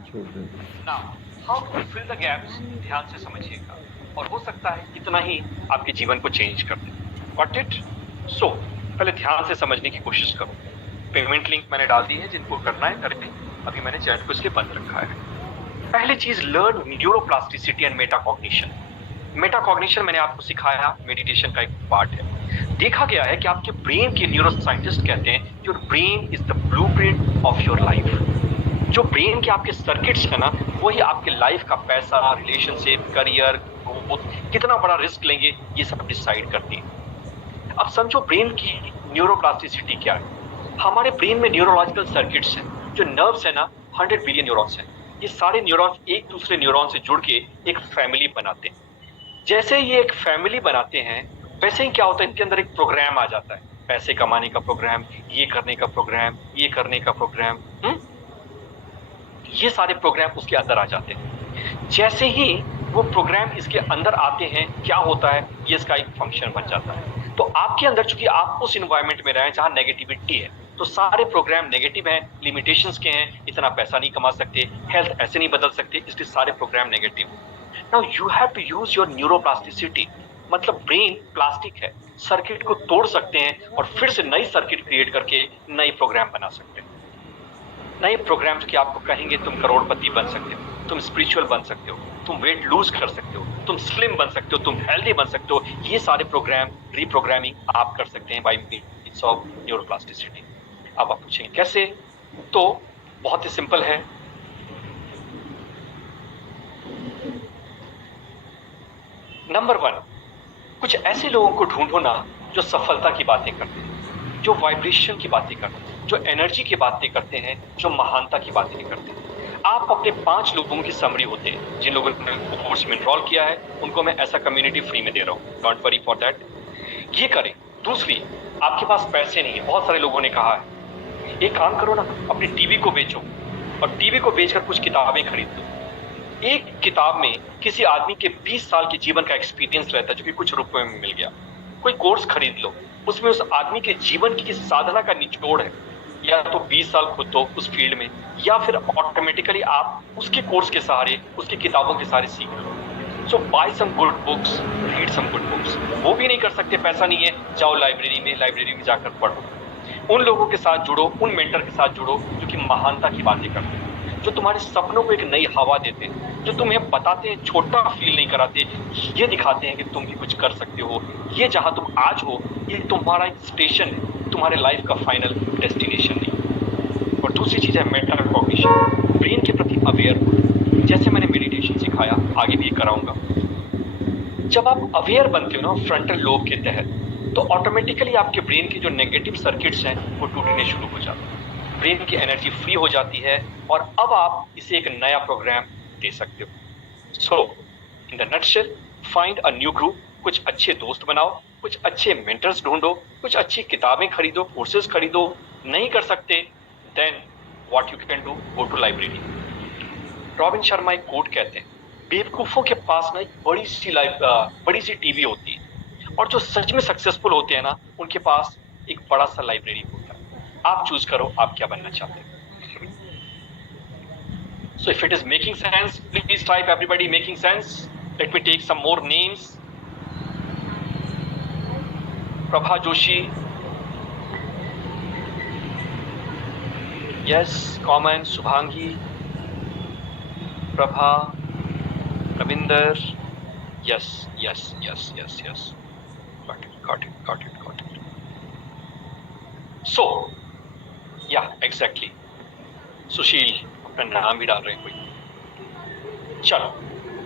Now how to fill the gaps, ध्यान से समझिएगा, और हो सकता है इतना ही आपके जीवन को चेंज कर दे। Got it? सो पहले ध्यान से समझने की कोशिश करो। पेमेंट लिंक मैंने डाल दी है, जिनको करना है करें। अभी मैंने चैट को इसलिए बंद रखा है। पहली चीज, learn neuroplasticity and metacognition. Metacognition मैंने आपको सिखाया, मेडिटेशन का एक पार्ट है। देखा गया है कि आपके ब्रेन के न्यूरो साइंटिस्ट कहते हैं your brain is the blueprint of your life. जो ब्रेन के आपके सर्किट्स है ना, वही आपके लाइफ का पैसा, रिलेशनशिप, करियर, ग्रोथ, कितना बड़ा रिस्क लेंगे, ये सब डिसाइड करती है। अब समझो ब्रेन की न्यूरोप्लास्टिसिटी क्या है। हमारे ब्रेन में न्यूरोलॉजिकल सर्किट्स हैं, जो नर्व्स है ना, 100 बिलियन न्यूरॉन्स हैं। ये सारे न्यूरॉन्स एक दूसरे न्यूरॉन से जुड़ के एक फैमिली बनाते हैं। जैसे ये एक फैमिली बनाते हैं, वैसे ही क्या होता है, इनके अंदर एक प्रोग्राम आ जाता है। पैसे कमाने का प्रोग्राम, ये करने का प्रोग्राम, ये करने का प्रोग्राम, ये सारे प्रोग्राम उसके अंदर आ जाते हैं। जैसे ही वो प्रोग्राम इसके अंदर आते हैं, क्या होता है, ये इसका एक फंक्शन बन जाता है। तो आपके अंदर, चूंकि आप उस इन्वायरमेंट में रहे जहां नेगेटिविटी है, तो सारे प्रोग्राम नेगेटिव हैं, लिमिटेशंस के हैं, इतना पैसा नहीं कमा सकते, हेल्थ ऐसे नहीं बदल सकते, इसलिए सारे program negative. Now you have to use your neuroplasticity. मतलब ब्रेन प्लास्टिक है, सर्किट को तोड़ सकते हैं और फिर से नई सर्किट क्रिएट करके नई प्रोग्राम बना सकते हैं। नए प्रोग्राम्स के आपको कहेंगे तुम करोड़पति बन सकते हो, तुम स्पिरिचुअल बन सकते हो, तुम वेट लूज कर सकते हो, तुम स्लिम बन सकते हो, तुम हेल्दी बन सकते हो। ये सारे प्रोग्राम रीप्रोग्रामिंग आप कर सकते हैं बाय मींस ऑफ न्यूरोप्लास्टिसिटी। अब आप पूछेंगे कैसे? तो बहुत ही सिंपल है। नंबर 1, कुछ ऐसे लोगों को ढूंढो ना जो सफलता की बातें करते हैं, जो वाइब्रेशन की बातें करते हैं, जो एनर्जी की बातें करते हैं, जो महानता की बातें करते हैं। आप अपने 5 लोगों की समरी होते हैं, जिन लोगों ने कोर्स में एनरोल किया है, उनको मैं ऐसा कम्युनिटी फ्री में दे रहा हूँ, डोंट वरी फॉर दैट। ये करें। दूसरी, आपके पास पैसे नहीं है, बहुत सारे लोगों ने कहा है, एक काम करो ना, अपनी टीवी को बेचो और टीवी को बेचकर कुछ किताबें खरीद लो। एक किताब में किसी आदमी के 20 साल के जीवन का एक्सपीरियंस रहता है, जो कि कुछ रुपए में मिल गया। कोई कोर्स खरीद लो, उसमें उस आदमी के जीवन की साधना का निचोड़ है। या तो 20 साल खुद दो उस फील्ड में, या फिर ऑटोमेटिकली आप उसके कोर्स के सहारे, उसकी किताबों के सहारे सीख लो। So buy some good books, read some good books. वो भी नहीं कर सकते, पैसा नहीं है, जाओ लाइब्रेरी में जाकर पढ़ो। उन लोगों के साथ जुड़ो, उन मेंटर के साथ जुड़ो जो कि महानता की बातें करते हैं, जो तुम्हारे सपनों को एक नई हवा देते हैं, जो तुम्हें बताते हैं, छोटा फील नहीं कराते, ये दिखाते हैं कि तुम भी कुछ कर सकते हो। ये जहां तुम आज हो, ये तुम्हारा एक स्टेशन है, तुम्हारे लाइफ का फाइनल डेस्टिनेशन नहीं। और दूसरी चीज है मेटाकॉग्निशन, ब्रेन के प्रति अवेयर होना। जैसे मैंने मेडिटेशन सिखाया, आगे भी कराऊंगा। जब आप अवेयर बनते हो ना फ्रंटल लोब के तहत, तो ऑटोमेटिकली आपके ब्रेन के जो नेगेटिव सर्किट्स हैं वो टूटने शुरू हो जाते हैं, ब्रेन की एनर्जी फ्री हो जाती है, और अब आप इसे एक नया प्रोग्राम दे सकते हो। So in the nutshell, find a new group, कुछ अच्छे दोस्त बनाओ, कुछ अच्छे मेंटर्स ढूंढो, कुछ अच्छी किताबें खरीदो, कोर्सेज खरीदो। नहीं कर सकते, then what you can do, go to library. Robin Sharma एक कोट कहते हैं, बेवकूफों के पास ना एक बड़ी सी टीवी होती है, और जो सच में सक्सेसफुल होते हैं ना, उनके पास एक बड़ा सा लाइब्रेरी होता है। आप चूज करो, आप क्या बनना चाहते हैं। So if it is making sense, please type everybody making sense. Let me take some more names. Prabha Joshi. Yes, common. Subhangi. Prabha. Ravinder. Yes. Got it. So, yeah, exactly. सुशील अपना नाम भी डाल रहे हैं कोई। चलो,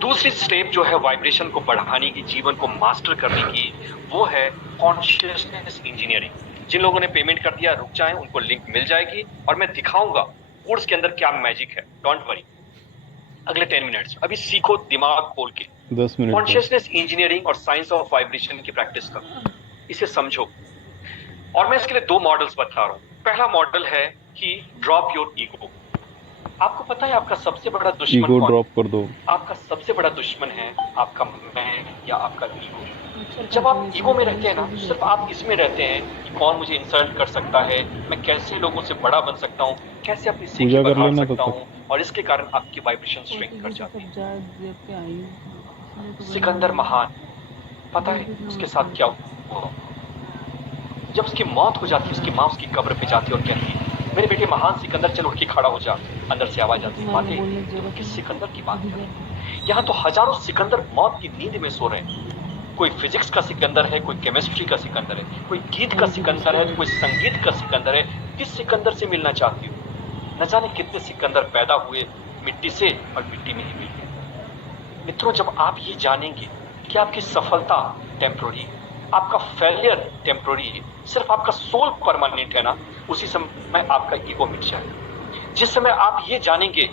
दूसरी स्टेप जो है वाइब्रेशन को बढ़ाने की, जीवन को मास्टर करने की, वो है कॉन्शियसनेस इंजीनियरिंग। जिन लोगों ने पेमेंट कर दिया, रुक जाएं, उनको लिंक मिल जाएगी, और मैं दिखाऊंगा कोर्स के अंदर क्या मैजिक है। डोंट वरी, अगले 10 मिनट्स अभी सीखो, दिमाग खोल के 10 मिनट कॉन्शियसनेस इंजीनियरिंग और साइंस ऑफ वाइब्रेशन की प्रैक्टिस करो, इसे समझो। और मैं इसके लिए 2 मॉडल्स बता रहा हूं। पहला मॉडल है कि ड्रॉप योर ईगो। आपको पता है आपका सबसे बड़ा दुश्मन ईगो कौन ड्रॉप है? कर दो। आपका सबसे बड़ा दुश्मन है आपका मैं या आपका ईगो। अक्सर जब आप कंटिन्यूएशन ईगो में में तुम्हारी रहते हैं ना, स्टोरी सिर्फ रहती आप है। इसमें रहते हैं कि कौन मुझे इंसल्ट कर सकता है, मैं कैसे लोगों से बड़ा बन सकता हूँ, कैसे अपनी सीखी पूजा कर बखार लेना तब सकता तक। हूँ, और इसके कारण आपकी वाइब्रेशन और श्रिंक तो कर ये तो जाती सब है। जाग देख के आई हूँ, इसलिए तो कहीं सिकंदर महान, पता देख है देखना उसके मत साथ करो। क्या हुआ? जब उसकी मौत हो जाती है, उसकी माँ उसकी कब्र पे जाती है और कहती है, मेरे बेटे महान सिकंदर, चल उठ के खड़ा हो जा। अंदर से आवाज अभी आती है, तुम्हारे को माते बोलने की तुम जरूरत ही किस नहीं, सिकंदर की खुद बात ही कर कर रहे लो। हो? यहाँ तो हजारों सिकंदर मौत की नींद में सो रहे हैं। कोई फिजिक्स का सिकंदर है, कोई केमिस्ट्री का सिकंदर है, कोई गीत का थैंक यू सिकंदर है, तो दोस्तों। कोई संगीत का सिकंदर है। किस सिकंदर से मिलना चाहती हो? न जाने कितने सिकंदर पैदा हुए मिट्टी से और मिट्टी में ही मिल गए। मित्रों, जब आप ये जानेंगे कि आपकी सफलता टेम्पोररी है, आपका फेलियर टेम्पोररी है, सिर्फ आपका सोल परमानेंट है ना, उसी समय आपका ईगो मिट जाएगा। जिस समय आप ये जानेंगे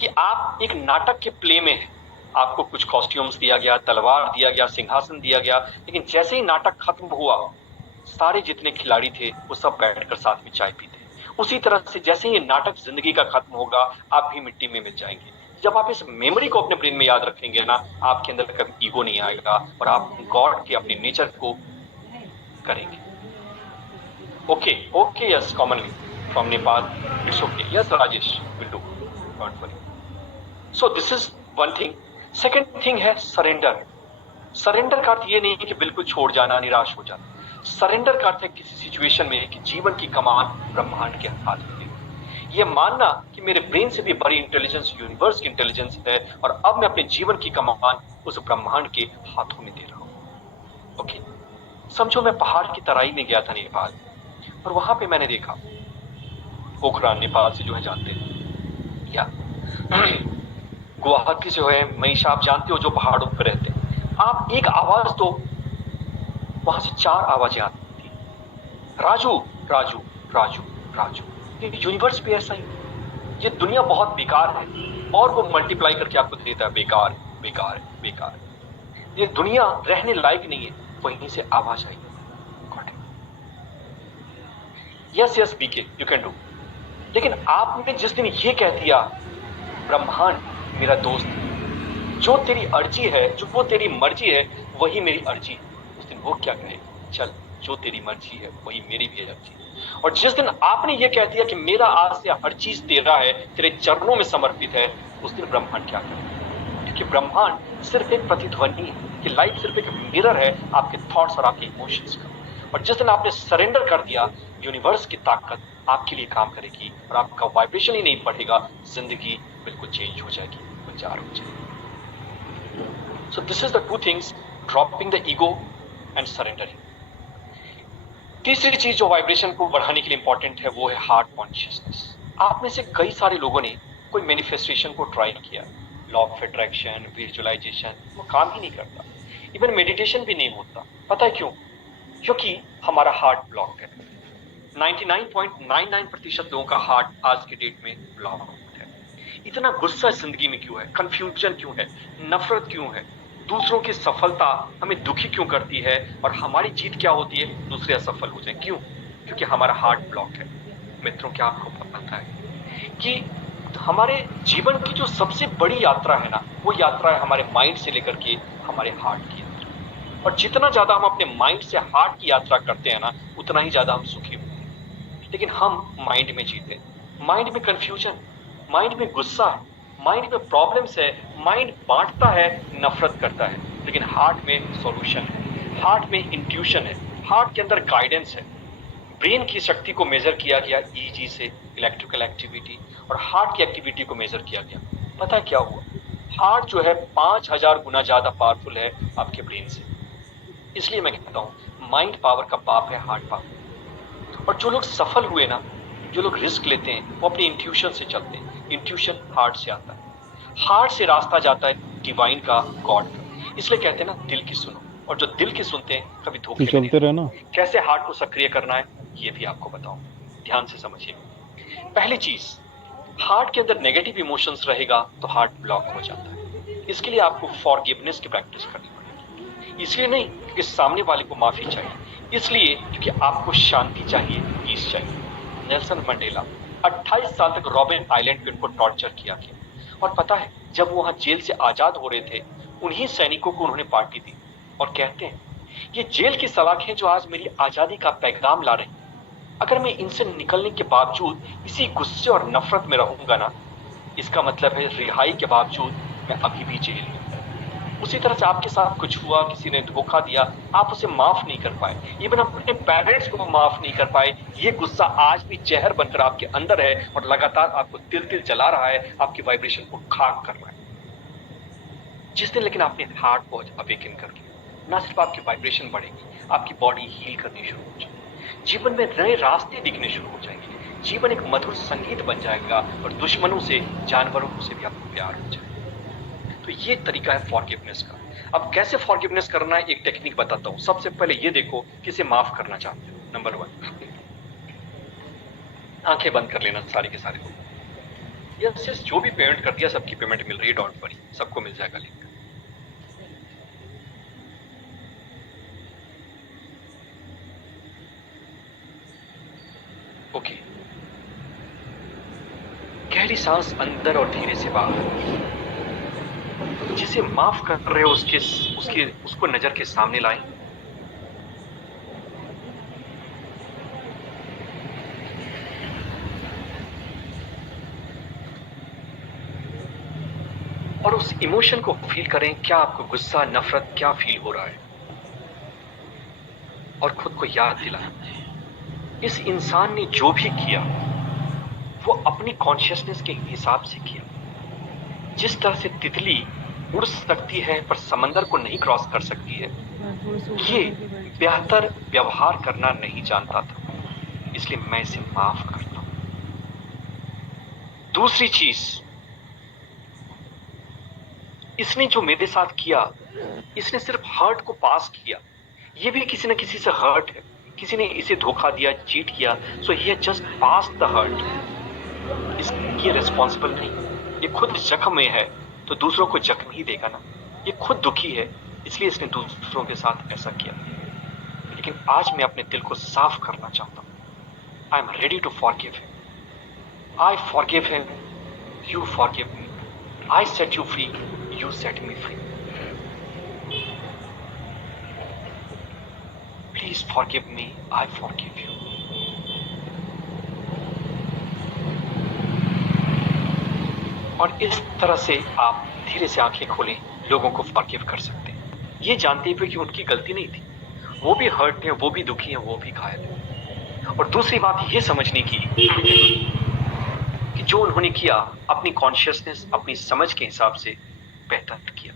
कि आप एक नाटक के प्ले में हैं, आपको कुछ कॉस्ट्यूम्स दिया गया, तलवार दिया गया, सिंहासन दिया गया, लेकिन जैसे ही नाटक खत्म हुआ, सारे जितने खिलाड़ी थे वो सब बैठकर साथ में चाय पीते। उसी तरह से जैसे ही ये नाटक जिंदगी का खत्म होगा, आप भी मिट्टी में मिल जाएंगे। जब आप इस मेमोरी को अपने ब्रेन में याद रखेंगे ना, आपके अंदर कभी ईगो नहीं आएगा और आप गॉड के अपने नेचर को करेंगे। Okay okay, yes, commonly from Nepal, it's okay, yes Rajesh, will do, don't worry. So this is one thing. Second thing है सरेंडर। सरेंडर का अर्थ ये नहीं है कि बिल्कुल छोड़ जाना, निराश हो जाना। सरेंडर का अर्थ है किसी सिचुएशन में कि जीवन की कमान ब्रह्मांड के हाथ में दे दो। ये मानना कि मेरे ब्रेन से भी बड़ी इंटेलिजेंस यूनिवर्स की इंटेलिजेंस है, और अब मैं अपने जीवन की कमान उस ब्रह्मांड के हाथों में दे रहा हूं। ओके, समझो मैं पहाड़ की तराई में गया था नेपाल, और वहां पे मैंने देखा, पोखरा नेपाल से जो है जानते हैं या गुवाहाटी से है, मनीषा आप जानते हो जो पहाड़ों पर रहते हैं, आप एक आवाज दो, वहां से चार आवाजें आती, राजू, राजू, राजू, राजू। ये यूनिवर्स भी ऐसा ही है। ये दुनिया बहुत बेकार है, और वो मल्टीप्लाई करके आपको देता है, बेकार है, बेकार है, बेकार है। ये दुनिया रहने लायक नहीं है, वहीं से आवाज आई, yes yes BK, you can do. लेकिन आपने जिस दिन ये कह दिया, ब्रह्मांड मेरा दोस्त है, जो तेरी अर्जी है, जो वो तेरी मर्जी है, वही मेरी अर्जी है, उस दिन वो क्या कहेगा? चल, जो तेरी मर्जी है वही मेरी भी अर्जी है। और जिस दिन आपने ये कह दिया कि मेरा आज से हर चीज तेरा है, तेरे चरणों में समर्पित है, उस दिन ब्रह्मांड क्या करेगा? क्योंकि ब्रह्मांड सिर्फ एक प्रतिध्वनि है, कि लाइफ सिर्फ एक मिरर है आपके थॉट्स और आपके इमोशंस का। और जिस दिन आपने सरेंडर कर दिया, यूनिवर्स की ताकत आपके लिए काम करेगी, और आपका वाइब्रेशन ही नहीं बढ़ेगा, जिंदगी बिल्कुल चेंज हो जाएगी, गुलजार हो जाएगी। So this is the two things, dropping the ego and surrendering. तीसरी चीज जो वाइब्रेशन को बढ़ाने के लिए इंपॉर्टेंट है, वो है हार्ट कॉन्शियसनेस। आप में से कई सारे लोगों ने कोई मैनिफेस्टेशन को ट्राई किया, लॉ ऑफ अट्रैक्शन, विजुअलाइजेशन, वो काम ही नहीं करता। इवन मेडिटेशन भी नहीं होता। पता है क्यों? क्योंकि हमारा हार्ट ब्लॉक है। 99.99% लोगों का हार्ट आज के डेट में ब्लॉक है। इतना गुस्सा जिंदगी में क्यों है? कंफ्यूजन क्यों है? नफरत क्यों है? दूसरों की सफलता हमें दुखी क्यों करती है, और हमारी जीत क्या होती है? दूसरे असफल हो जाए, क्यों? क्योंकि हमारा हार्ट ब्लॉक है। मित्रों, क्या आपको पता है कि हमारे जीवन की जो सबसे बड़ी यात्रा है ना, वो यात्रा है हमारे माइंड से लेकर के हमारे हार्ट की यात्रा। और जितना ज्यादा हम अपने माइंड से हार्ट की यात्रा करते हैं ना, उतना ही ज्यादा हम सुखी होते हैं। लेकिन हम माइंड में जीते, माइंड में कंफ्यूजन, माइंड में गुस्सा है, माइंड में प्रॉब्लम्स है, माइंड बांटता है, नफरत करता है। लेकिन हार्ट में सॉल्यूशन है, हार्ट में इंट्यूशन है, हार्ट के अंदर गाइडेंस है। ब्रेन की शक्ति को मेजर किया गया ईजी से, इलेक्ट्रिकल एक्टिविटी, और हार्ट की एक्टिविटी को मेजर किया गया। पता है क्या हुआ? हार्ट जो है 5000 गुना ज्यादा पावरफुल है आपके ब्रेन से। इसलिए मैं कहता हूं, माइंड पावर का बाप है हार्ट पावर। और जो लोग सफल हुए ना, जो लोग रिस्क लेते हैं, वो अपने इंट्यूशन से चलते हैं। इंट्यूशन हार्ट से आता है, हार्ट से रास्ता जाता है डिवाइन का, गॉड का। इसलिए कहते हैं ना, दिल की सुनो। और जो दिल की सुनते हैं, कभी तू धोखे में नहीं चलते रहना। रहते। कैसे हार्ट को सक्रिय करना है, ये भी आपको बताऊं, ध्यान से समझिए। पहली चीज, हार्ट के अंदर नेगेटिव इमोशंस रहेगा तो हार्ट ब्लॉक हो जाता है। इसके लिए आपको फॉरगिवनेस की प्रैक्टिस करनी पड़ेगी। इसलिए नहीं क्योंकि सामने वाले को माफी चाहिए, इसलिए क्योंकि आपको शांति चाहिए, पीस चाहिए। नेल्सन मंडेला 28 साल तक रॉबिन आइलैंड पे उनको टॉर्चर किया गया। और पता है, जब वो वहां जेल से आजाद हो रहे थे, उन्हीं सैनिकों को उन्होंने पार्टी दी और कहते हैं, ये जेल की सलाखें जो आज मेरी आजादी का पैगाम ला रही, अगर मैं इनसे निकलने के बावजूद इसी गुस्से और नफरत में रहूंगा ना, इसका मतलब है रिहाई के बावजूद मैं अभी भी जेल में। उसी तरह से आपके साथ कुछ हुआ, किसी ने धोखा दिया, आप उसे माफ नहीं कर पाए, इवन अपने पेरेंट्स को माफ नहीं कर पाए। ये गुस्सा आज भी जहर बनकर आपके अंदर है और लगातार आपको तिल तिल जला रहा है, आपकी वाइब्रेशन को खाक कर रहा है। जिस दिन लेकिन आपने हार्ट को अवेकन कर लिया, ना सिर्फ आपकी वाइब्रेशन बढ़ेगी, आपकी बॉडी हील करनी शुरू हो जाएगी, जीवन में नए रास्ते दिखने शुरू हो जाएंगे, जीवन एक मधुर संगीत बन जाएगा और दुश्मनों से, जानवरों से भी आपको प्यार हो जाएगा। तो ये तरीका है फॉरगिवनेस का। अब कैसे फॉरगिवनेस करना है, एक टेक्निक बताता हूं। सबसे पहले ये देखो किसे माफ करना चाहते हो। नंबर 1, आंखें बंद कर लेना सारे के सारे लोग। यस, जो भी पेमेंट कर दिया सबकी पेमेंट मिल रही है, डोंट वरी, सबको मिल जाएगा लिंक। ओके, गहरी सांस अंदर और धीरे से बाहर। जिसे माफ कर रहे हो उसको नजर के सामने लाएं। और उस इमोशन को फील करें। क्या आपको गुस्सा, नफरत क्या फील हो रहा है? और खुद को याद दिलाएं, इस इंसान ने जो भी किया वो अपनी कॉन्शियसनेस के हिसाब से किया। जिस तरह से तितली उड़ सकती है पर समंदर को नहीं क्रॉस कर सकती है, ये बेहतर व्यवहार करना नहीं जानता था, इसलिए मैं इसे माफ करता हूं। दूसरी चीज, इसने जो मेरे साथ किया, इसने सिर्फ हर्ट को पास किया। ये भी किसी न किसी से हर्ट है, किसी ने इसे धोखा दिया, चीट किया, सो ही जस्ट पास द हर्ट। इसकी रिस्पॉन्सिबल नहीं, ये खुद जख्म में है तो दूसरों को जख्म ही देगा ना। ये खुद दुखी है, इसलिए इसने दूसरों के साथ ऐसा किया। लेकिन आज मैं अपने दिल को साफ करना चाहता हूं। I am ready to forgive him. I forgive him, you forgive me. I set you free, you set me free. Please forgive me, I forgive you. और इस तरह से आप धीरे से आंखें खोलें, लोगों को फॉरगिव कर सकते हैं, ये जानते हुए कि उनकी गलती नहीं थी, वो भी हर्ट हैं, वो भी दुखी हैं, वो भी घायल हैं। और दूसरी बात ये समझने की कि जो उन्होंने किया अपनी कॉन्शियसनेस, अपनी समझ के हिसाब से बेहतर किया।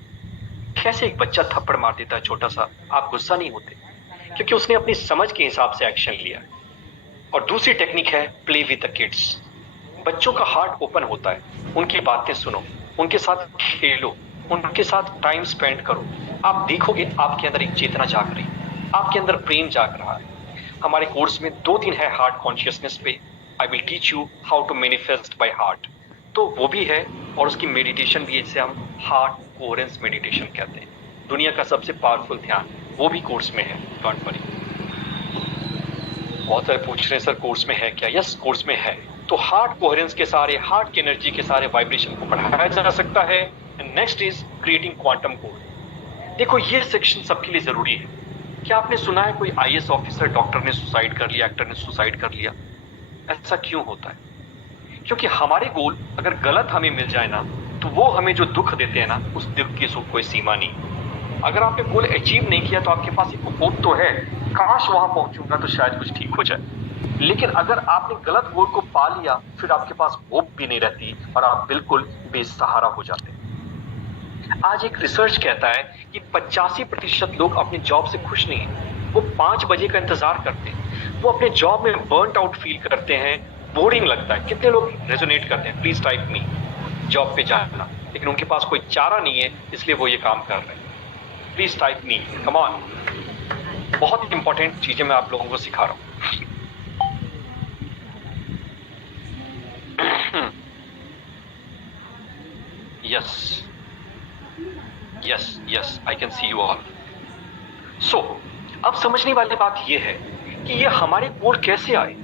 कैसे एक बच्चा थप्पड़ मार देता है छोटा सा, आप गुस्सा नहीं होते, क्योंकि उसने अपनी समझ के हिसाब से एक्शन लिया। और दूसरी टेक्निक है प्ले विद द किड्स। बच्चों का हार्ट ओपन होता है, उनकी बातें सुनो, उनके साथ खेलो, उनके साथ टाइम स्पेंड करो। आप देखोगे आपके अंदर एक चेतना जाग रही, आपके अंदर प्रेम जाग रहा है। हमारे कोर्स में 2-3 है हार्ट कॉन्शियसनेस पे। I will teach you how to manifest by heart, तो वो भी है। और उसकी मेडिटेशन भी है, जिसे हम हार्ट कोहेरेंस मेडिटेशन कहते हैं। दुनिया का सबसे पावरफुल ध्यान, वो भी कोर्स में है, डोंट वरी। बहुत सारे पूछ रहे हैं सर कोर्स में है क्या? यस, कोर्स में है। तो हार्ट कोहेरेंस के सारे, हार्ट की एनर्जी के सारे वाइब्रेशन को बढ़ाया जा सकता है। Next is creating quantum code. देखो ये सेक्शन सबके लिए जरूरी है। क्या आपने सुना है कोई आईएएस ऑफिसर, डॉक्टर ने सुसाइड कर लिया, एक्टर ने सुसाइड कर लिया? ऐसा क्यों होता है? क्योंकि हमारे गोल अगर गलत हमें मिल जाए ना, तो वो हमें जो दुख देते हैं ना, उस दुख की कोई सीमा नहीं। अगर आपने गोल अचीव नहीं किया तो आपके पास एक होप तो है, काश वहां पहुंचूंगा तो शायद कुछ ठीक हो जाए। लेकिन अगर आपने गलत गोल को पा लिया, फिर आपके पास होप भी नहीं रहती और आप बिल्कुल बेसहारा हो जाते हैं। आज एक रिसर्च कहता है कि 85% लोग अपने जॉब से खुश नहीं हैं। वो 5 बजे का इंतजार करते हैं, वो अपने जॉब में बर्नड आउट फील करते हैं, बोरिंग लगता है। कितने लोग रेजोनेट करते हैं? Please type me. जॉब पे जाना, लेकिन उनके पास कोई चारा नहीं है, इसलिए वो ये काम कर रहे हैं। Please type me, come on. बहुत इंपॉर्टेंट चीजें मैं आप लोगों को सिखा रहा हूं। yes, I can see you all. So, अब समझने वाली बात यह है कि ये हमारे कोड कैसे आए।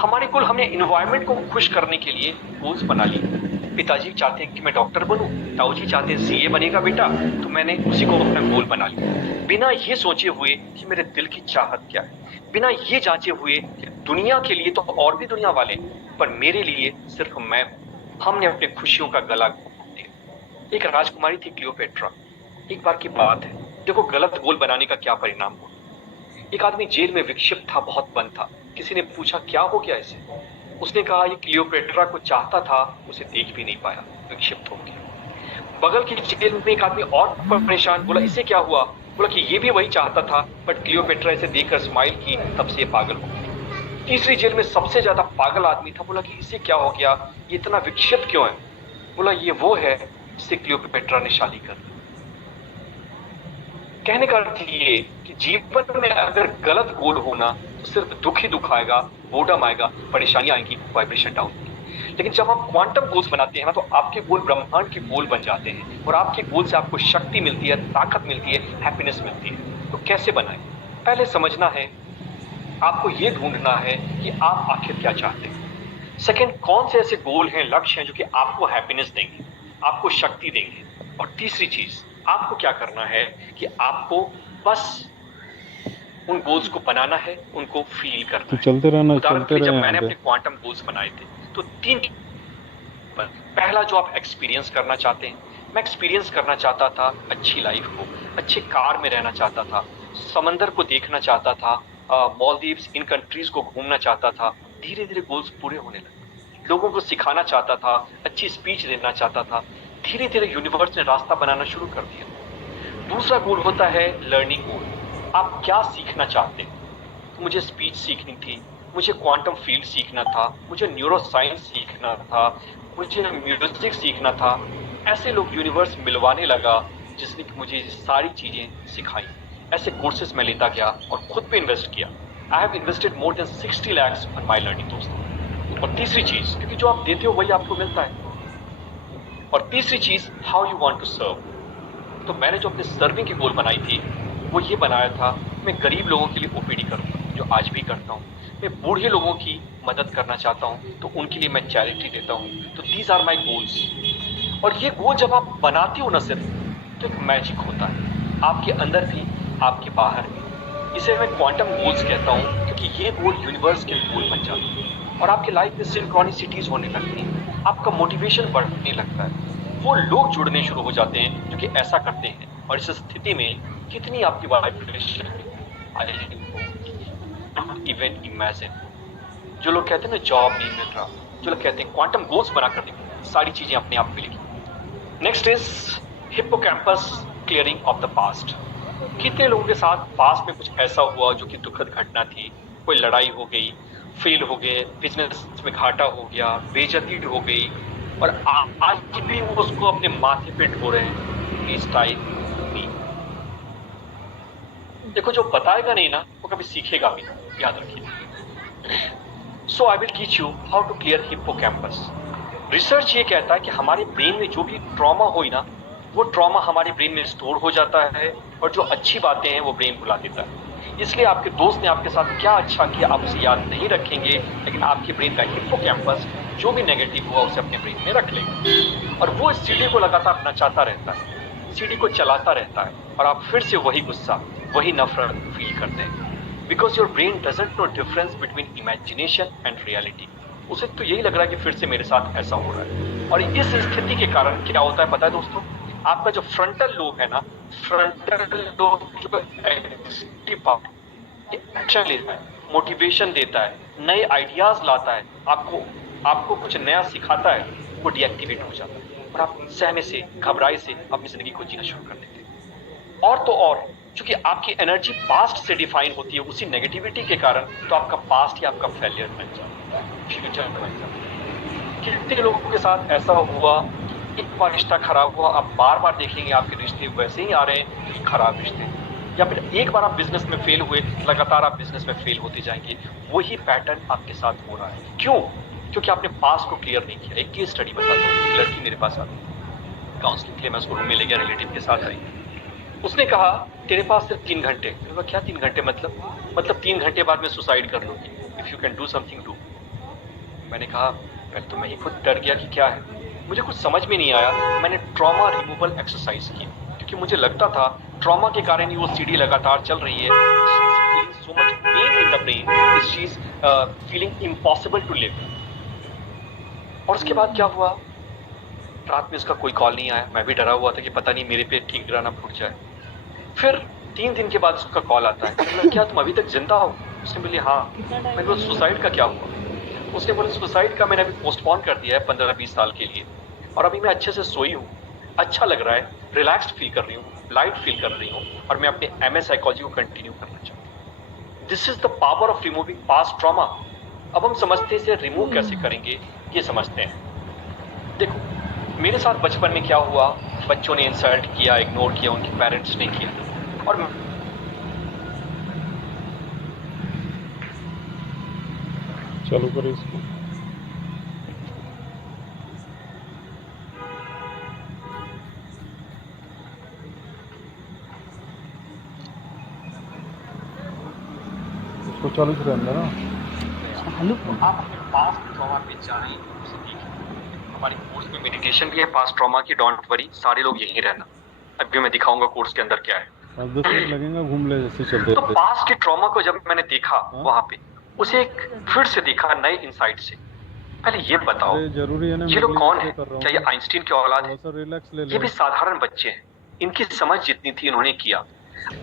हमारे गोल, हमने इन्वायरमेंट को खुश करने के लिए गोल्स बना लिए। पिताजी चाहते हैं कि मैं डॉक्टर बनूं, ताऊजी चाहते हैं सीए बनेगा बेटा, तो मैंने उसी को अपना गोल बना लिया, बिना ये सोचे हुए कि मेरे दिल की चाहत क्या है, बिना ये जांचे हुए कि दुनिया के लिए तो और भी दुनिया वाले, पर मेरे लिए सिर्फ मैं हूं। हमने अपनी खुशियों का गला घोट दिया। एक राजकुमारी थी क्लियोपेट्रा। एक बार की बात है, देखो गलत गोल बनाने का क्या परिणाम हुआ। एक आदमी जेल में विक्षिप्त था, बहुत बंद था। किसी ने पूछा क्या हो गया इसे। उसने कहा ये क्लियोपेट्रा को चाहता था, उसे देख भी नहीं पाया, विक्षिप्त हो गया। बगल की जेल में एक आदमी और परेशान, बोला इसे क्या हुआ। बोला कि ये भी वही चाहता था, बट क्लियोपेट्रा इसे देखकर स्माइल की, तब से ये पागल हो गया। तीसरी जेल में सबसे ज्यादा पागल आदमी था। बोला कि इसे क्या हो गया, ये इतना विक्षिप्त क्यों है। बोला ये वो है जिससे क्लियोपेट्रा ने शादी कर ली। कहने का अर्थ ये कि जीवन में अगर गलत गोल होना तो सिर्फ दुख ही दुख आएगा, बोर्डम आएगा, परेशानियां आएंगी, वाइब्रेशन डाउन होगी। लेकिन जब आप क्वांटम गोल्स बनाते हैं ना, तो आपके गोल ब्रह्मांड के गोल बन जाते हैं, और आपके गोल से आपको शक्ति मिलती है, ताकत मिलती है, हैप्पीनेस मिलती है। तो कैसे बनाएं? पहले समझना है, आपको ये ढूंढना है कि आप आखिर क्या चाहते हैं। सेकंड, कौन से ऐसे गोल हैं, लक्ष्य हैं जो कि आपको हैप्पीनेस देंगे, आपको शक्ति देंगे। और तीसरी चीज, आपको क्या करना है कि आपको बस उन गोल्स को बनाना है, उनको फील करना तो है। चलते रहना, उदाहरण चलते के लिए जब रहे मैंने आगे। अपने क्वांटम गोल्स बनाए थे तो तीन, पहला जो आप एक्सपीरियंस करना चाहते हैं, मैं एक्सपीरियंस करना चाहता था अच्छी लाइफ को, अच्छे कार में रहना चाहता था, समंदर को देखना चाहता था, मालदीव्स, इन कंट्रीज को घूमना चाहता था। धीरे धीरे गोल्स पूरे होने लगे। लोगों को सिखाना चाहता था, अच्छी स्पीच देना चाहता था। धीरे धीरे यूनिवर्स ने रास्ता बनाना शुरू कर दिया। दूसरा गोल होता है लर्निंग गोल। आप क्या सीखना चाहते हैं। तो मुझे स्पीच सीखनी थी, मुझे क्वांटम फील्ड सीखना था, मुझे न्यूरो साइंस सीखना था, मुझे म्यूजिक सीखना था। ऐसे लोग यूनिवर्स मिलवाने लगा जिसने मुझे ये सारी चीजें सिखाई। ऐसे कोर्सेज मैं लेता गया और खुद पे इन्वेस्ट किया। I have invested more than 60 lakhs on my learning दोस्तों। और तीसरी चीज, क्योंकि जो आप देते हो वही आपको मिलता है। और तीसरी चीज, how you want to serve. तो मैंने जो अपने सर्विंग की गोल बनाई थी वो ये बनाया था, मैं गरीब लोगों के लिए ओपीडी करूंगा, जो आज भी करता हूँ। मैं बूढ़े लोगों की मदद करना चाहता हूँ, तो उनके लिए मैं चैरिटी देता हूँ। तो दीज आर माई गोल्स। और ये गोल जब आप बनाते हो ना सिर्फ, तो एक मैजिक होता है, आपके अंदर भी, आपके बाहर भी। इसे मैं क्वांटम गोल्स कहता हूँ, क्योंकि ये गोल यूनिवर्स के गोल बन जाते हैं और आपके लाइफ में सिंक्रोनिसिटीज होने लगती हैं, आपका मोटिवेशन बढ़ने लगता है। वो लोग जुड़ने शुरू हो जाते हैं जो कि ऐसा करते हैं। और इस स्थिति में कितनी आपकी वाइब्रेशन इवन इमेजिन। जो लोग कहते हैं ना जॉब नहीं मिल रहा, जो लोग कहते हैं क्वांटम गोल्स बना कर देखो, सारी चीजें अपने आप मिलेगी। Next is hippocampus clearing of the past. कितने लोगों के साथ पास्ट में कुछ ऐसा हुआ जो कि दुखद घटना थी, कोई लड़ाई हो गई, फेल हो गए, बिजनेस में घाटा हो गया, बेइज्जती हो गई, और आज भी वो उसको अपने माथे पे ढो रहे हैं। प्लीज टाइप मी। देखो जो बताएगा नहीं ना वो कभी सीखेगा भी नहीं, याद रखिए। So I will teach you how to clear hippocampus. Research ये कहता है कि हमारे ब्रेन में जो भी ट्रॉमा हुई ना, वो ट्रॉमा हमारे ब्रेन में स्टोर हो जाता है, और जो अच्छी बातें हैं वो ब्रेन भुला देता है। इसलिए आपके दोस्त ने आपके साथ क्या अच्छा किया आप उसे याद नहीं रखेंगे, लेकिन आपके ब्रेन का हिप्पोकैम्पस जो भी नेगेटिव हुआ उसे अपने ब्रेन में रख लेगा, और वो इस सीडी को लगातार नचाता रहता है, सीडी को चलाता रहता है, और आप फिर से वही गुस्सा, वही नफरत फील करते हैं। Because your brain doesn't know difference between imagination and reality. उसे तो यही लग रहा है कि फिर से मेरे साथ ऐसा हो रहा है। और इस स्थिति के कारण क्या होता है पता है दोस्तों, आपका जो फ्रंटल लोब है ना, फ्रंटल लोब जो एक्टिव पार्ट, एक्शन लेता है, मोटिवेशन देता है, नए आइडियाज लाता है, आपको कुछ नया सिखाता है, वो डीएक्टिवेट हो जाता है, और आप सहमे से, घबराए से अपनी जिंदगी को जीना शुरू कर देते हैं। और तो और चूंकि आपकी एनर्जी पास्ट से डिफाइन होती है उसी नेगेटिविटी के कारण, तो आपका पास्ट ही आपका फेलियर बन जाता है, फ्यूचर बन जाता है। कितने लोगों के साथ ऐसा हुआ, एक बार रिश्ता खराब हुआ, आप बार बार देखेंगे आपके रिश्ते वैसे ही आ रहे हैं, खराब रिश्ते। या फिर एक बार आप बिजनेस में फेल हुए, लगातार आप बिजनेस में फेल होते जाएंगे। वही पैटर्न आपके साथ हो रहा है। क्यों? क्योंकि आपने पास्ट को क्लियर नहीं किया। एक केस स्टडी बताता हूँ। एक लड़की मेरे पास आती, काउंसलिंग के लिए मैं उसको रूम में ले गया, रिलेटिव के साथ आई। उसने कहा तेरे पास सिर्फ 3 घंटे। मैंने कहा क्या 3 घंटे मतलब 3 घंटे बाद मैं सुसाइड कर लूंगी। If you can do something do. मैंने कहा पहले तो मैं ही खुद डर गया कि क्या है, मुझे कुछ समझ में नहीं आया। मैंने ट्रॉमा रिमूवल एक्सरसाइज की, क्योंकि मुझे लगता था ट्रॉमा के कारण ही वो सीढ़ी लगातार चल रही है। She is feeling so much pain in the brain, she is feeling impossible to live. और उसके बाद क्या हुआ, रात में उसका कोई कॉल नहीं आया। मैं भी डरा हुआ था कि पता नहीं मेरे पे ठीक ना फूट जाए। फिर 3 दिन के बाद उसका कॉल आता है, मैंने बोला क्या तुम अभी तक जिंदा हो? उसने बोली हाँ। कितना मैंने टाइम बोला सुसाइड का क्या हुआ? उसने बोला सुसाइड का मैंने अभी पोस्टपोन कर दिया है 15-20 साल के लिए, और अभी मैं अच्छे से सोई हूँ, अच्छा लग रहा है, रिलैक्स्ड फील कर रही हूँ, लाइट फील कर रही हूँ, और मैं अपने एमए साइकोलॉजी को कंटिन्यू करना चाहती हूँ। This is the power of removing past trauma. अब हम समझते हैं इसे रिमूव कैसे करेंगे, ये समझते हैं। देखो मेरे साथ बचपन में क्या हुआ, बच्चों ने इंसल्ट किया, इग्नोर किया, उनके पेरेंट्स ने किया, और चालू करें इसको। इसको चालू से रहना ना। चालू आप अपने पास्ट ट्रॉमा पे जाएं, उसे देखें। हमारे कोर्स में मेडिटेशन भी है पास्ट ट्रॉमा की, डोंट वरी, सारे लोग यहीं रहना। अभी मैं दिखाऊंगा कोर्स के अंदर क्या है। 5-10 मिनट लगेगा, घूम ले जैसे चलते तो रहते। पास्ट के ट्रॉमा को जब मैंने देखा हाँ? वहां पे, उसे एक फिर से देखा नए इंसाइट से। पहले ये बताओ, अरे जरूरी है ना, ये मेरे लोग लिए कौन इसलिए है? कर रहा क्या ये हूँ। आइंस्टीन की औलाद थोड़ा है? सा रिलैक्स ले ये ले। भी साधारण बच्चे हैं, इनकी समझ जितनी थी इन्होंने किया।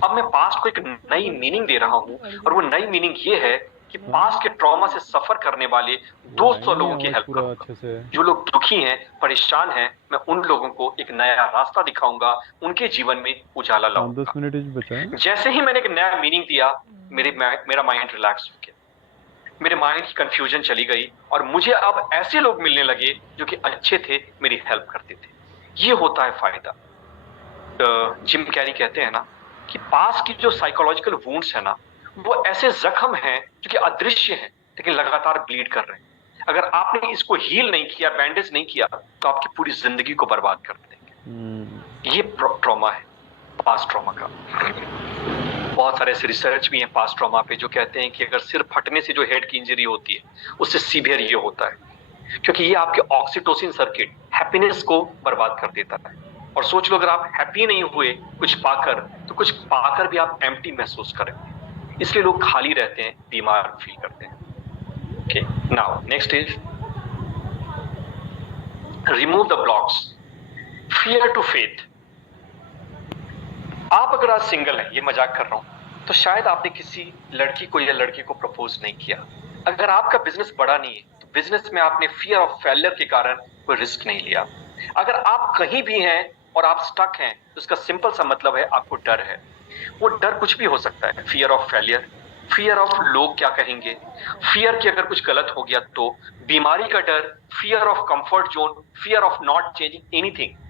अब मैं पास्ट को एक नई मीनिंग दे रहा हूँ, और वो नई मीनिंग ये है कि हाँ? पास्ट के ट्रॉमा से सफर करने वाले वो आया 200 नहीं लोगों की आवाज हेल्प पूरा करूंगा। अच्छे से। जो लोग दुखी हैं, परेशान हैं, मैं उन लोगों को एक नया रास्ता दिखाऊंगा, उनके जीवन में उजाला 5-10 लाऊंगा। मिनट ही बचा है। जैसे ही मैंने एक नया मीनिंग दिया, मेरा माइंड रिलैक्स हो गया, मेरे माइंड की कंफ्यूजन चली गई, और मुझे अब ऐसे लोग मिलने लगे जो कि अच्छे थे, मेरी हेल्प करते थे। ये होता है फायदा। जिम कैरी कहते हैं ना कि पास की जो साइकोलॉजिकल वुंड्स है ना, वो ऐसे जख्म हैं जो कि अदृश्य हैं लेकिन लगातार ब्लीड कर रहे हैं। अगर आपने इसको हील नहीं किया, बैंडेज नहीं किया, तो आपकी पूरी जिंदगी को बर्बाद कर देंगे। ये ट्रॉमा है, पास्ट ट्रॉमा का। बहुत सारे ऐसे रिसर्च भी हैं पास्ट ट्रॉमा पे जो कहते हैं कि अगर सिर फटने से जो हेड की इंजरी होती है, उससे सीवियर ये होता है, क्योंकि ये आपके ऑक्सीटोसिन सर्किट, हैप्पीनेस को बर्बाद कर देता है। और सोच लो, अगर आप हैप्पी नहीं हुए कुछ पाकर, तो कुछ पाकर भी आप एम्प्टी महसूस करेंगे। इसलिए लोग खाली रहते हैं, बीमार फील करते हैं। Okay, now next is remove the blocks, fear to faith. आप अगर आज सिंगल है, ये मजाक कर रहा हूं, तो शायद आपने किसी लड़की को या लड़के को प्रपोज नहीं किया। अगर आपका बिजनेस बड़ा नहीं है, तो बिजनेस में आपने फियर ऑफ फेलियर के कारण कोई रिस्क नहीं लिया। अगर आप कहीं भी हैं और आप स्टक हैं, तो उसका सिंपल सा मतलब है आपको डर है। वो डर कुछ भी हो सकता है, fear of failure, fear of लोग क्या कहेंगे, फियर कि अगर कुछ गलत हो गया तो, बीमारी का डर, fear of comfort zone, fear of not changing anything.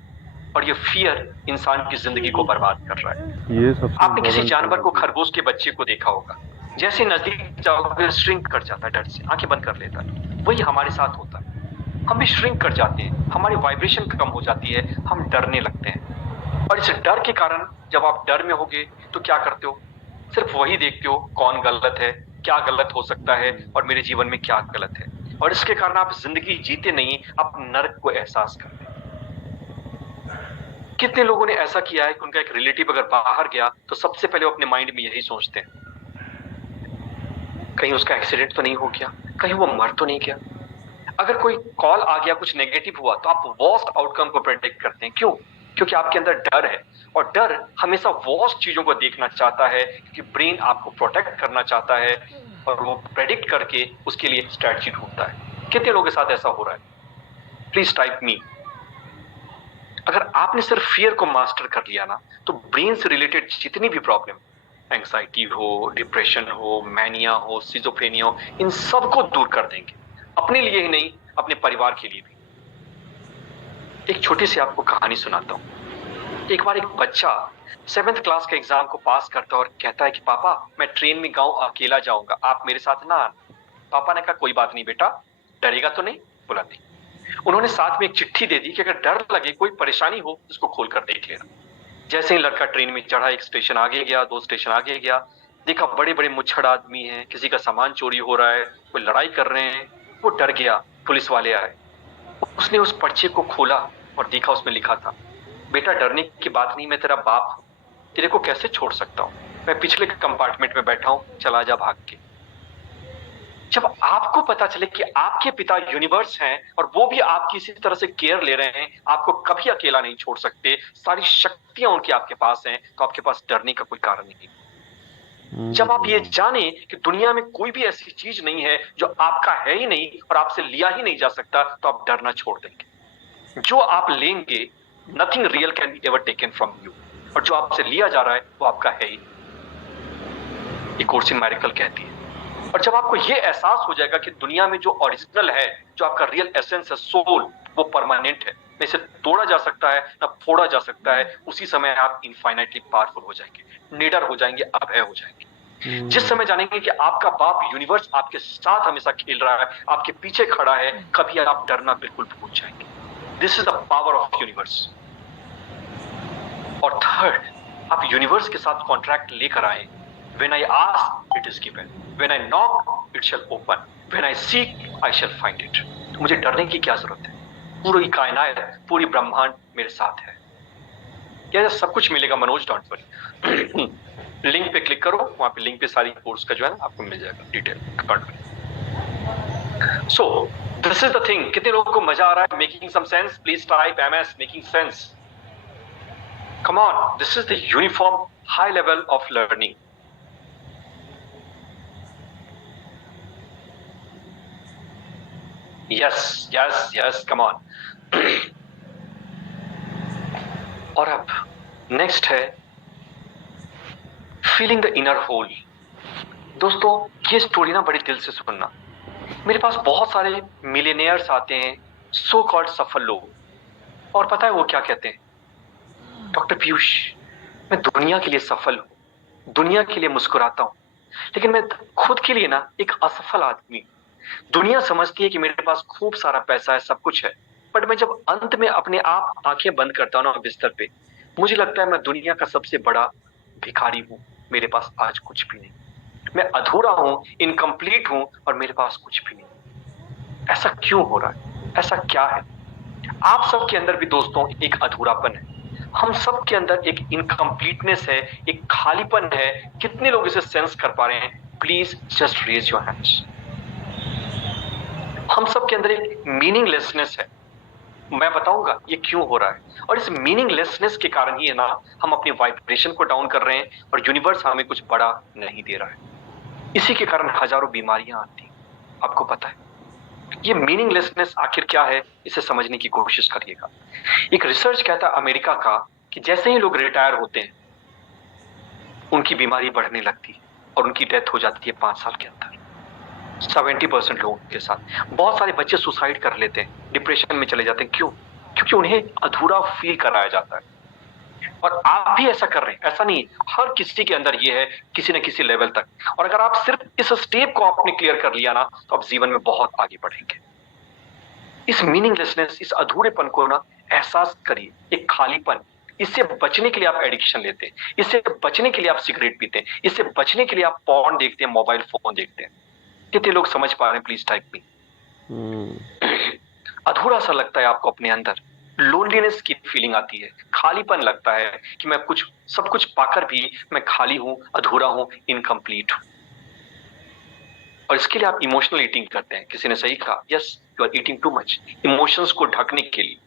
और ये फियर इंसान की जिंदगी को बर्बाद कर रहा है। ये सबसे आपने किसी इम्पोर्टेंट जानवर को, है। खरगोश के बच्चे को देखा होगा, जैसे नजदीक जाओगे श्रिंक कर जाता है, डर से आंखें बंद कर लेता है। वही हमारे साथ होता है, हम भी श्रिंक कर जाते हैं, हमारी वाइब्रेशन कम हो जाती है, हम डरने लगते हैं। और इस डर के कारण जब आप डर में होगे तो क्या करते हो? सिर्फ वही देखते हो कौन गलत है, क्या गलत हो सकता है, और मेरे जीवन में क्या गलत है। और इसके कारण आप जिंदगी जीते नहीं, आप नर्क को एहसास करते हैं। कितने लोगों ने ऐसा किया है कि उनका एक रिलेटिव अगर बाहर गया तो सबसे पहले वो अपने माइंड में यही सोचते हैं, कहीं उसका एक्सीडेंट तो नहीं हो गया, कहीं वो मर तो नहीं गया। अगर कोई कॉल आ गया, कुछ नेगेटिव हुआ, तो आप वर्स्ट आउटकम को प्रेडिक्ट करते हैं। क्यों? क्योंकि आपके अंदर डर है, और डर हमेशा वर्स्ट चीजों को देखना चाहता है, क्योंकि ब्रेन आपको प्रोटेक्ट करना चाहता है, और वो प्रेडिक्ट करके उसके लिए स्ट्रैटेजी ढूंढता है। कितने लोगों के साथ ऐसा हो रहा है? प्लीज टाइप मी। अगर आपने सिर्फ फियर को मास्टर कर लिया ना, तो ब्रेन से रिलेटेड जितनी भी प्रॉब्लम, एंग्जाइटी हो, डिप्रेशन हो, मैनिया हो, सिजोफ्रेनिया हो, इन सबको दूर कर देंगे। अपने लिए ही नहीं, अपने परिवार के लिए भी। एक छोटी सी आपको कहानी सुनाता हूं। एक बार एक बच्चा 7th क्लास के एग्जाम को पास करता है और कहता है कि पापा, मैं ट्रेन में गांव अकेला जाऊंगा, आप मेरे साथ ना आना। पापा ने कहा कोई बात नहीं बेटा, डरेगा तो नहीं? बोला नहीं। उन्होंने साथ में एक चिट्ठी दे दी कि अगर डर लगे, कोई परेशानी हो, इसको खोलकर देख लेना। जैसे ही लड़का ट्रेन में चढ़ा, एक स्टेशन आगे गया, 2 स्टेशन आगे गया, देखा बड़े बड़े मुच्छड़ आदमी हैं, किसी का सामान चोरी हो रहा है, कोई लड़ाई कर रहे हैं। वो डर गया। पुलिस वाले आए, उसने उस पर्चे को खोला और देखा, उसमें लिखा था, बेटा डरने की बात नहीं, मैं तेरा बाप हूं, तेरे को कैसे छोड़ सकता हूं, मैं पिछले कंपार्टमेंट में बैठा हूं, चला जा भाग के। जब आपको पता चले कि आपके पिता यूनिवर्स हैं और वो भी आपकी इसी तरह से केयर ले रहे हैं, आपको कभी अकेला नहीं छोड़ सकते, सारी शक्तियां उनकी आपके पास हैं, तो आपके पास डरने का कोई कारण नहीं। जब आप ये जाने कि दुनिया में कोई भी ऐसी चीज नहीं है जो आपका है ही नहीं और आपसे लिया ही नहीं जा सकता, तो आप डरना छोड़ देंगे। जो आप लेंगे, nothing real can be ever taken from you, और जो आपसे लिया जा रहा है वो आपका है ही। ये कोर्स इन मैरिकल कहती है। और जब आपको ये एहसास हो जाएगा कि दुनिया में जो ओरिजिनल है, जो आपका रियल एसेंस है, सोल, वो परमानेंट है, न इसे तोड़ा जा सकता है न फोड़ा जा सकता है, उसी समय आप इनफाइनाइटली पावरफुल हो जाएंगे, निडर हो जाएंगे, अभय हो जाएंगे। जिस समय जानेंगे कि आपका बाप यूनिवर्स आपके साथ हमेशा खेल रहा है, आपके पीछे खड़ा है, कभी आप डरना बिल्कुल भूल जाएंगे। This is the power of universe. और थर्ड, आप यूनिवर्स के साथ कॉन्ट्रैक्ट लेकर आए। When I ask, it is given. When I knock, it shall open. When I seek, I shall find it. तो मुझे डरने की क्या जरूरत है? पूरी कायनात, पूरी ब्रह्मांड मेरे साथ है। क्या सब कुछ मिलेगा मनोज, डोंट वरी। लिंक पे क्लिक करो, वहां पे लिंक पे सारी कोर्स का जो है आपको मिल जाएगा detail. So this is the thing. कितने लोगों को मजा आ रहा है? Making some sense? Please type MS making sense. Come on, this is the uniform high level of learning. Yes, come on. और अब नेक्स्ट है फीलिंग द इनर होल। दोस्तों, ये स्टोरी ना बड़े दिल से सुनना। मेरे पास बहुत सारे मिलियनेयर्स आते हैं, सो कॉल्ड सफल लोग, और पता है वो क्या कहते हैं? डॉक्टर पीयूष, मैं दुनिया के लिए सफल हूं, दुनिया के लिए मुस्कुराता हूं, लेकिन मैं खुद के लिए ना एक असफल आदमी। दुनिया समझती है कि मेरे पास खूब सारा पैसा है, सब कुछ है, बट मैं जब अंत में अपने आप आंखें बंद करता हूं ना बिस्तर पे, मुझे लगता है मैं दुनिया का सबसे बड़ा भिखारी हूं, मेरे पास आज कुछ भी नहीं, मैं अधूरा हूं, इनकम्प्लीट हूं, और मेरे पास कुछ भी नहीं। ऐसा क्यों हो रहा है? ऐसा क्या है? आप सबके अंदर भी दोस्तों एक अधूरापन है, हम सब के अंदर एक इनकम्प्लीटनेस है, एक खालीपन है। कितने लोग इसे सेंस कर पा रहे हैं? Please just raise your hands. हम सब के अंदर एक मीनिंगलेसनेस है। मैं बताऊंगा ये क्यों हो रहा है, और इस मीनिंगलेसनेस के कारण ही है ना हम अपनी वाइब्रेशन को डाउन कर रहे हैं और यूनिवर्स हमें कुछ बड़ा नहीं दे रहा है। इसी के कारण हजारों बीमारियां आती, आपको पता है। ये मीनिंगलेसनेस आखिर क्या है, इसे समझने की कोशिश करिएगा। एक रिसर्च कहता है अमेरिका का कि जैसे ही लोग रिटायर होते हैं उनकी बीमारी बढ़ने लगती है और उनकी डेथ हो जाती है 5 साल के अंदर। 70% लोगों के साथ। बहुत सारे बच्चे सुसाइड कर लेते हैं, डिप्रेशन में चले जाते हैं। क्यों? क्योंकि उन्हें अधूरा फील कराया जाता है। और आप भी ऐसा कर रहे हैं, ऐसा नहीं, हर किसी के अंदर ये है किसी न किसी लेवल तक। और अगर आप सिर्फ इस स्टेप को आपने क्लियर कर लिया ना, तो आप जीवन में बहुत आगे बढ़ेंगे। इस मीनिंगलेसनेस, इस अधूरेपन को ना एहसास करिए, एक खालीपन। इससे बचने के लिए आप एडिक्शन लेते हैं, इससे बचने के लिए आप सिगरेट पीते हैं, इससे बचने के लिए आप पॉर्न देखते हैं, मोबाइल फोन देखते हैं। कितने लोग समझ पा रहे हैं? प्लीज टाइप मी। अधूरा सा लगता है आपको अपने अंदर, लोनलीनेस की फीलिंग आती है, खालीपन लगता है कि मैं कुछ सब कुछ पाकर भी मैं खाली हूं, अधूरा हूं, इनकम्प्लीट हूं। और इसके लिए आप इमोशनल ईटिंग करते हैं। किसी ने सही कहा, yes, you are eating too much, emotions को ढकने के लिए।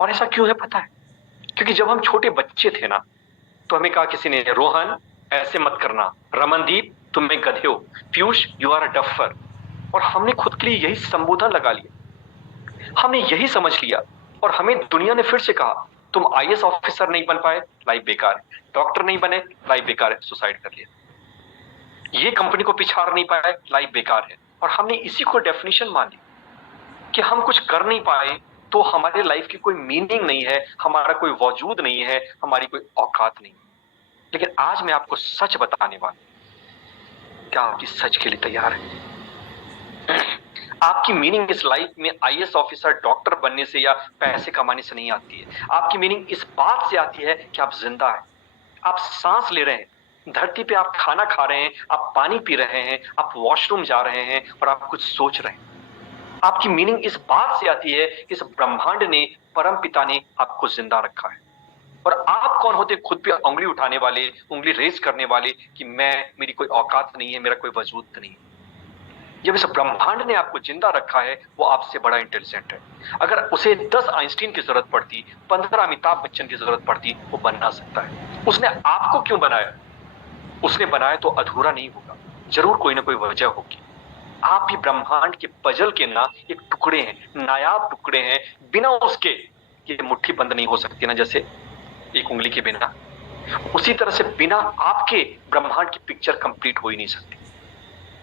और ऐसा क्यों है पता है? क्योंकि जब हम छोटे बच्चे थे ना, तो हमें कहा किसी ने, रोहन ऐसे मत करना, रमनदीप तुम एक गधे हो, Piyush you are a duffer. और हमने खुद के लिए यही संबोधन लगा लिया, हमने यही समझ लिया। और हमें दुनिया ने फिर से कहा, तुम IAS ऑफिसर नहीं बन पाए, लाइफ बेकार है, डॉक्टर नहीं बने, लाइफ बेकार है, सुसाइड कर लिया, ये कंपनी को पिछाड़ नहीं पाए, लाइफ बेकार है। और हमने इसी को डेफिनेशन मान ली कि हम कुछ कर नहीं पाए तो हमारे लाइफ की कोई मीनिंग नहीं है, हमारा कोई वजूद नहीं है, हमारी कोई औकात नहीं। लेकिन आज मैं आपको सच बताने वाला हूं। क्या आप इस सच के लिए तैयार हैं? आपकी मीनिंग इस लाइफ में IAS ऑफिसर, डॉक्टर बनने से या पैसे कमाने से नहीं आती है। आपकी मीनिंग इस बात से आती है कि आप जिंदा हैं, आप सांस ले रहे हैं, धरती पे आप खाना खा रहे हैं, आप पानी पी रहे हैं, आप वॉशरूम जा रहे हैं और आप कुछ सोच रहे हैं। आपकी मीनिंग इस बात से आती है कि इस ब्रह्मांड ने, परम पिता ने आपको जिंदा रखा है। और आप कौन होते खुद पे उंगली उठाने वाले, उंगली रेज करने वाले कि मेरी कोई औकात नहीं है, मेरा कोई वजूद नहीं है। जब इस ब्रह्मांड ने आपको जिंदा रखा है, वो आपसे बड़ा इंटेलिजेंट है। अगर उसे 10 आइंस्टीन की जरूरत पड़ती, 15 अमिताभ बच्चन की जरूरत पड़ती, वो बना सकता है। उसने आपको क्यों बनाया? उसने बनाया तो अधूरा नहीं होगा, जरूर कोई ना कोई वजह होगी। आप भी ब्रह्मांड के पजल के ना एक टुकड़े हैं, नायाब टुकड़े हैं। बिना उसके ये मुट्ठी बंद नहीं हो सकती ना, जैसे एक उंगली के बिना। उसी तरह से बिना आपके ब्रह्मांड की पिक्चर कंप्लीट हो ही नहीं सकती।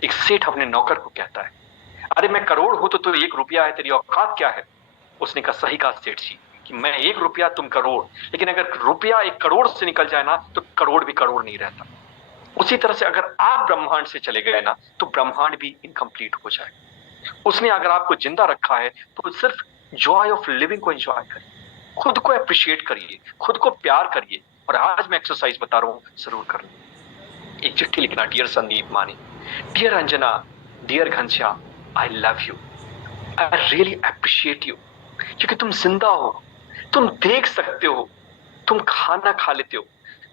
एक सेठ अपने नौकर को कहता है, अरे मैं करोड़ हूं तो 1 रुपया है, तेरी औकात क्या है? उसने कहा, सही कहा सेठ जी कि मैं 1 रुपया, तुम करोड़। लेकिन अगर रुपया 1 करोड़ से निकल जाए ना, तो करोड़ भी करोड़ नहीं रहता। उसी तरह से अगर आप ब्रह्मांड से चले गए ना, तो ब्रह्मांड भी इनकम्प्लीट हो जाए। उसने अगर आपको जिंदा रखा है तो सिर्फ जॉय ऑफ लिविंग को एंजॉय करिए, खुद को अप्रिशिएट करिए, खुद को प्यार करिए। और आज मैं एक्सरसाइज बता रहा हूं, जरूर कर लो। एक चिट्ठी लिखना, dear Sandeep Mani, dear Anjana, dear Ghanshyam, I love you, I really appreciate you. क्योंकि तुम जिंदा हो, तुम देख सकते हो, तुम खाना खा लेते हो,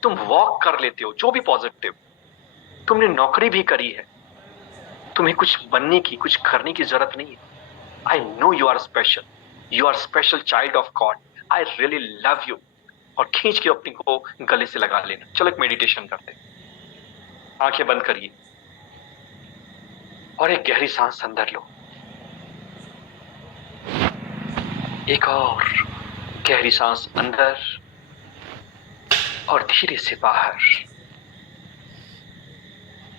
तुम वॉक कर लेते हो, जो भी पॉजिटिव। तुमने नौकरी भी करी है, तुम्हें कुछ बनने की, कुछ करने की जरूरत नहीं है। I know you are special, you are special child of God, I really love you. और खींच के अपनी को गले से लगा लेना। चलो एक मेडिटेशन करते हैं। आंखें बंद करिए और एक गहरी सांस अंदर लो। एक और गहरी सांस अंदर और धीरे से बाहर।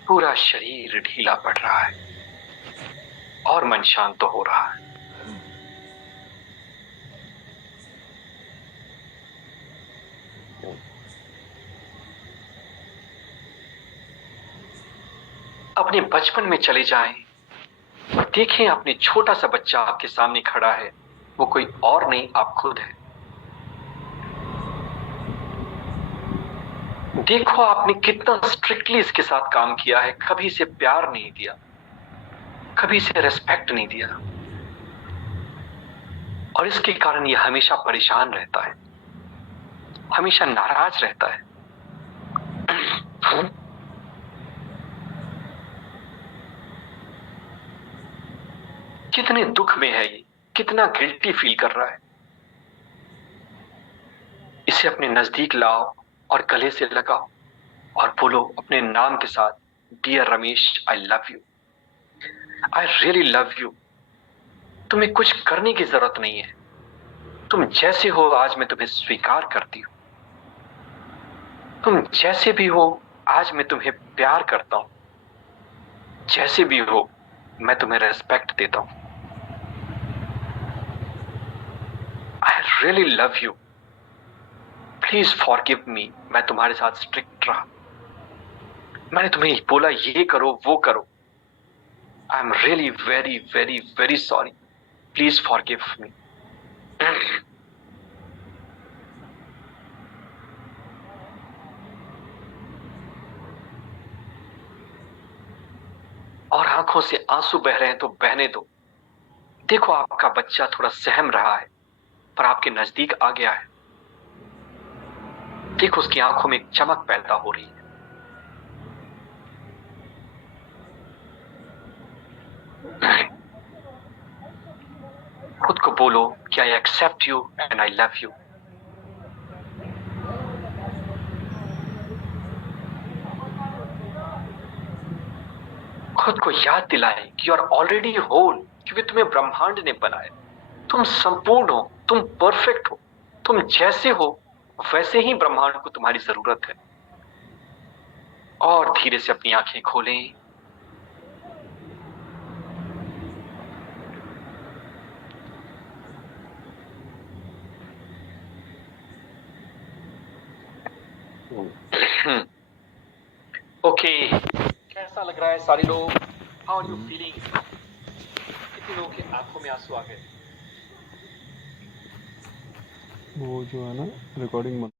पूरा शरीर ढीला पड़ रहा है और मन शांत हो रहा है। अपने बचपन में चले जाएं और देखें, अपने छोटा सा बच्चा आपके सामने खड़ा है। वो कोई और नहीं, आप खुद हैं। देखो आपने कितना स्ट्रिक्टली इसके साथ काम किया है। कभी इसे प्यार नहीं दिया, कभी इसे रेस्पेक्ट नहीं दिया, और इसके कारण ये हमेशा परेशान रहता है, हमेशा नाराज रहता है। कितने दुख में है ये, कितना गिल्टी फील कर रहा है। इसे अपने नजदीक लाओ और गले से लगाओ और बोलो अपने नाम के साथ, dear Ramesh, I love you, I really love you. तुम्हें कुछ करने की जरूरत नहीं है। तुम जैसे हो आज मैं तुम्हें स्वीकार करती हूं। तुम जैसे भी हो आज मैं तुम्हें प्यार करता हूं। जैसे भी हो मैं तुम्हें रेस्पेक्ट देता हूं। आई really love you, please forgive मी। मैं तुम्हारे साथ स्ट्रिक्ट रहा, मैंने तुम्हें बोला ये करो वो करो। I am really very very very sorry, please forgive मी। और आंखों से आंसू बह रहे हैं तो बहने दो। देखो आपका बच्चा थोड़ा सहम रहा है, पर आपके नजदीक आ गया है। देखो उसकी आंखों में एक चमक पैदा हो रही है। खुद को बोलो कि I accept you and I love you. खुद को याद दिलाएं कि यू आर ऑलरेडी होल, क्योंकि तुम्हें ब्रह्मांड ने बनाया। तुम संपूर्ण हो, तुम परफेक्ट हो। तुम जैसे हो वैसे ही ब्रह्मांड को तुम्हारी जरूरत है। और धीरे से अपनी आंखें खोलें। ओके, कैसा लग रहा है सारे लोग? How are you feeling? कितने लोगों की आंखों में आंसू आ गए? वो जो है ना रिकॉर्डिंग मत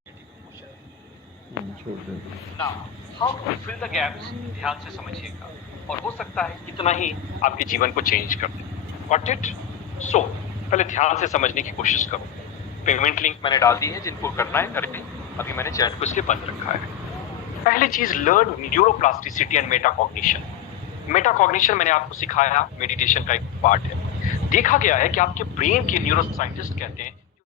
छोड़ दे। Now how to fill the gaps, ध्यान से समझिएगा। और हो सकता है इतना ही आपके जीवन को चेंज कर दे। Got it? सो पहले ध्यान से समझने की कोशिश करो। पेमेंट लिंक मैंने डाल दी है, जिनको करना है करके। अभी मैंने चैट को इसलिए बंद रखा है। पहली चीज, learn neuroplasticity and metacognition. Metacognition मैंने आपको सिखाया, मेडिटेशन का एक पार्ट है। देखा गया है कि आपके ब्रेन के न्यूरोसाइंटिस्ट कहते हैं